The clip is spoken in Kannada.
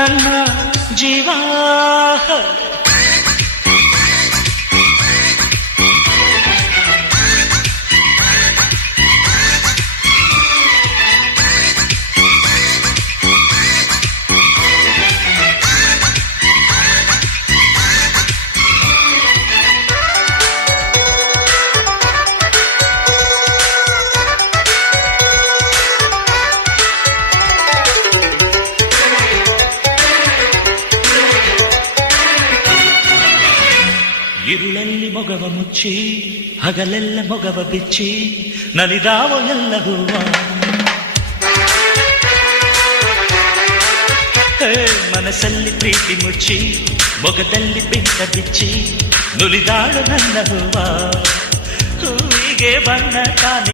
ನನ್ನ ಜೀವ ഇരുളಲ್ಲಿ ಮೊಗವ ಮುಚ್ಚಿ ಹಗಲೆಲ್ಲ ಮೊಗವ ಬಿಚ್ಚಿ ನಲಿದಾವ ಎಲ್ಲ ಹೂವ ಮನಸ್ಸಲ್ಲಿ ಪ್ರೀತಿ ಮುಚ್ಚಿ ಮೊಗದಲ್ಲಿ ಬೆಂಕ ಬಿಚ್ಚಿ ನುಲಿದಾಳು ನನ್ನ ಹೂವ ಹೂವಿಗೆ ಬಣ್ಣ ಕಾಣಿ